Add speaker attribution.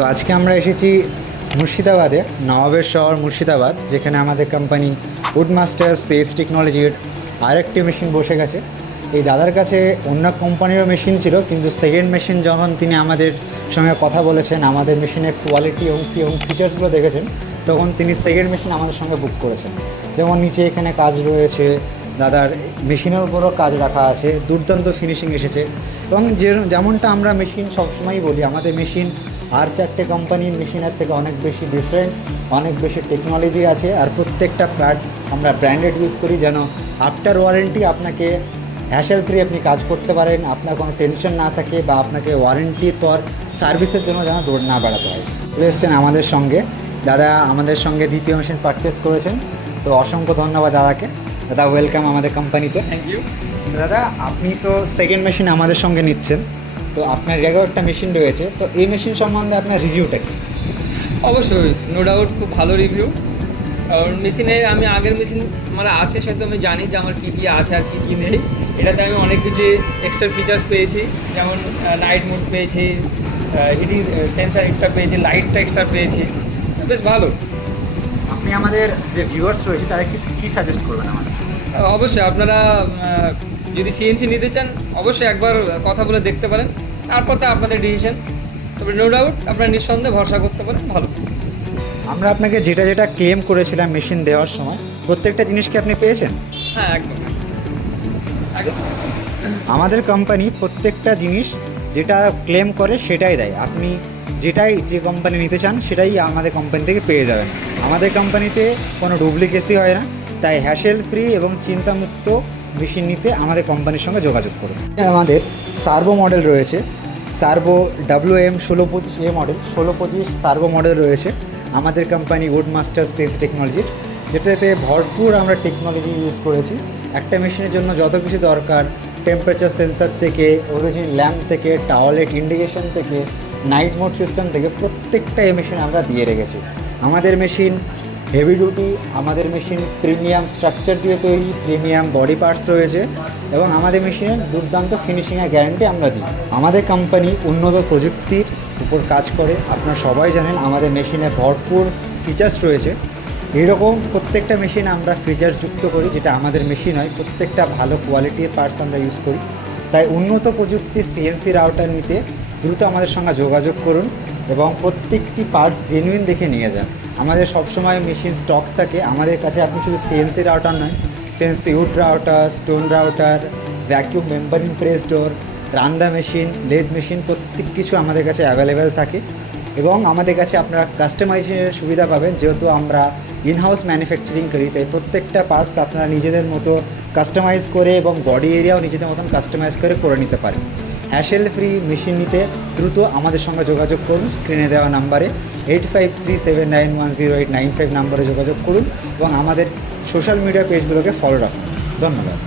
Speaker 1: তো আজকে আমরা এসেছি মুর্শিদাবাদে নবাবের শহর মুর্শিদাবাদ, যেখানে আমাদের কোম্পানি উড মাস্টার সেলস টেকনোলজির আরেকটি মেশিন বসে গেছে। এই দাদার কাছে অন্য কোম্পানিরও মেশিন ছিল, কিন্তু সেকেন্ড মেশিন যখন তিনি আমাদের সঙ্গে কথা বলেছেন, আমাদের মেশিনের কোয়ালিটি এবং কি এবং ফিচার্সগুলো দেখেছেন, তখন তিনি সেকেন্ড মেশিন আমাদের সঙ্গে বুক করেছেন। যেমন নিচে এখানে কাজ রয়েছে, দাদার মেশিনের উপরও কাজ রাখা আছে, দুর্দান্ত ফিনিশিং এসেছে এবং যে যেমনটা আমরা মেশিন সবসময়ই বলি, আমাদের মেশিন আর চারটে কোম্পানির মেশিনের থেকে অনেক বেশি ডিফারেন্ট অনেক বেশি টেকনোলজি আছে। আর প্রত্যেকটা প্যাড আমরা ব্র্যান্ডেড ইউজ করি যেন আফটার ওয়ারেন্টি আপনাকে হ্যাসেল ফ্রি আপনি কাজ করতে পারেন আপনার কোনো টেনশন না থাকে বা আপনাকে ওয়ারেন্টির পর সার্ভিসের জন্য যেন দৌড় না বেড়াতে হয়। চলে এসছেন আমাদের সঙ্গে। দাদা আমাদের সঙ্গে দ্বিতীয় মেশিন পারচেস করেছেন। তো অসংখ্য ধন্যবাদ দাদাকে। দাদা ওয়েলকাম আমাদের কোম্পানিতে
Speaker 2: থ্যাংক ইউ
Speaker 1: দাদা আপনি তো সেকেন্ড মেশিন আমাদের সঙ্গে নিচ্ছেন। তো আপনার জায়গায় একটা মেশিন রয়েছে তো এই মেশিন সম্বন্ধে আপনার রিভিউটা কি?
Speaker 2: অবশ্যই নো ডাউট খুব ভালো রিভিউ কারণ মেশিনে আমি আগের মেশিন আমার আছে সেটা আমি জানি যে আমার কী কী আছে আর কী কী নেই। এটাতে আমি অনেক কিছু এক্সট্রা ফিচার্স পেয়েছি যেমন নাইট মোড পেয়েছি হিটিং সেন্সার একটা পেয়েছি লাইটটা এক্সট্রা পেয়েছি। বেশ ভালো।
Speaker 1: আপনি আমাদের যে ভিউয়ার্স রয়েছে তারা কি কী সাজেস্ট করবেন আমাদের?
Speaker 2: আহ, অবশ্যই আপনারা যদি সিএনসি নিতে চান অবশ্যই একবার কথা বলে দেখতে পারেন। তারপর তো আপনাদের ডিসিশন তবে নো ডাউট আপনারা নিঃসন্দেহে ভরসা করতে পারেন ভালো।
Speaker 1: আমরা আপনাকে যেটা যেটা ক্লেম করেছিলাম মেশিন দেওয়ার সময় প্রত্যেকটা জিনিস কি আপনি পেয়েছেন?
Speaker 2: হ্যাঁ একদম।
Speaker 1: আমাদের কোম্পানি প্রত্যেকটা জিনিস যেটা ক্লেম করে সেটাই দেয়। আপনি যেটাই যে কোম্পানি নিতে চান সেটাই আমাদের কোম্পানি থেকে পেয়ে যাবেন। আমাদের কোম্পানিতে কোনো ডুপ্লিকেসি হয় না। তাই হ্যাসেল ফ্রি এবং চিন্তামুক্ত মেশিন নিতে আমাদের কোম্পানির সঙ্গে যোগাযোগ করুন। আমাদের সার্ভো মডেল রয়েছে। সার্ভো ডাব্লিউ এম ষোলো পঁচিশ এ মডেল ষোলো পঁচিশ সার্ভো মডেল রয়েছে আমাদের কোম্পানি উড মাস্টার সেলস টেকনোলজির যেটাতে ভরপুর আমরা টেকনোলজি ইউজ করেছি। একটা মেশিনের জন্য যত কিছু দরকার টেম্পারেচার সেন্সার থেকে অরিজিন ল্যাম্প থেকে টাওয়ালেট ইন্ডিকেশন থেকে নাইট মোড সিস্টেম থেকে প্রত্যেকটা এই মেশিন আমরা দিয়ে রেখেছি। আমাদের মেশিন হেভি ডিউটি আমাদের মেশিন প্রিমিয়াম স্ট্রাকচার দিয়ে তৈরি প্রিমিয়াম বডি পার্টস রয়েছে এবং আমাদের মেশিনের দুর্দান্ত ফিনিশিংয়ের গ্যারান্টি আমরা দিই। আমাদের কোম্পানি উন্নত প্রযুক্তির উপর কাজ করে। আপনারা সবাই জানেন আমাদের মেশিনে ভরপুর ফিচার্স রয়েছে। এরকম প্রত্যেকটা মেশিন আমরা ফিচার্স যুক্ত করি, যেটা আমাদের মেশিন হয়। প্রত্যেকটা ভালো কোয়ালিটির পার্টস আমরা ইউজ করি। তাই উন্নত প্রযুক্তির সিএনসি রাউটার নিতে দ্রুত আমাদের সঙ্গে যোগাযোগ করুন। এবং প্রত্যেকটি পার্টস জেনুইন দেখে নিয়ে যান। আমাদের সবসময় মেশিন স্টক থাকে। আমাদের কাছে আপনি শুধু সিএনসি রাউটার নয় CNC wood router stone router vacuum membrane press door রান্দা মেশিন লেদ মেশিন প্রত্যেক কিছু আমাদের কাছে অ্যাভেলেবেল থাকে। এবং আমাদের কাছে আপনারা কাস্টমাইজেশনের সুবিধা পাবেন। যেহেতু আমরা ইনহাউস ম্যানুফ্যাকচারিং করি, তাই প্রত্যেকটা পার্টস আপনারা নিজেদের মতো কাস্টমাইজ করে এবং বডি এরিয়াও নিজেদের মতন কাস্টমাইজ করে করে নিতে পারেন। হ্যাশেল ফ্রি মেশিন নিতে দ্রুত আমাদের সঙ্গে যোগাযোগ করুন। স্ক্রিনে দেওয়া নাম্বারে eight five three seven nine one zero eight nine five নাম্বারে যোগাযোগ করুন এবং আমাদের সোশ্যাল মিডিয়া পেজগুলোকে ফলো রাখুন। ধন্যবাদ।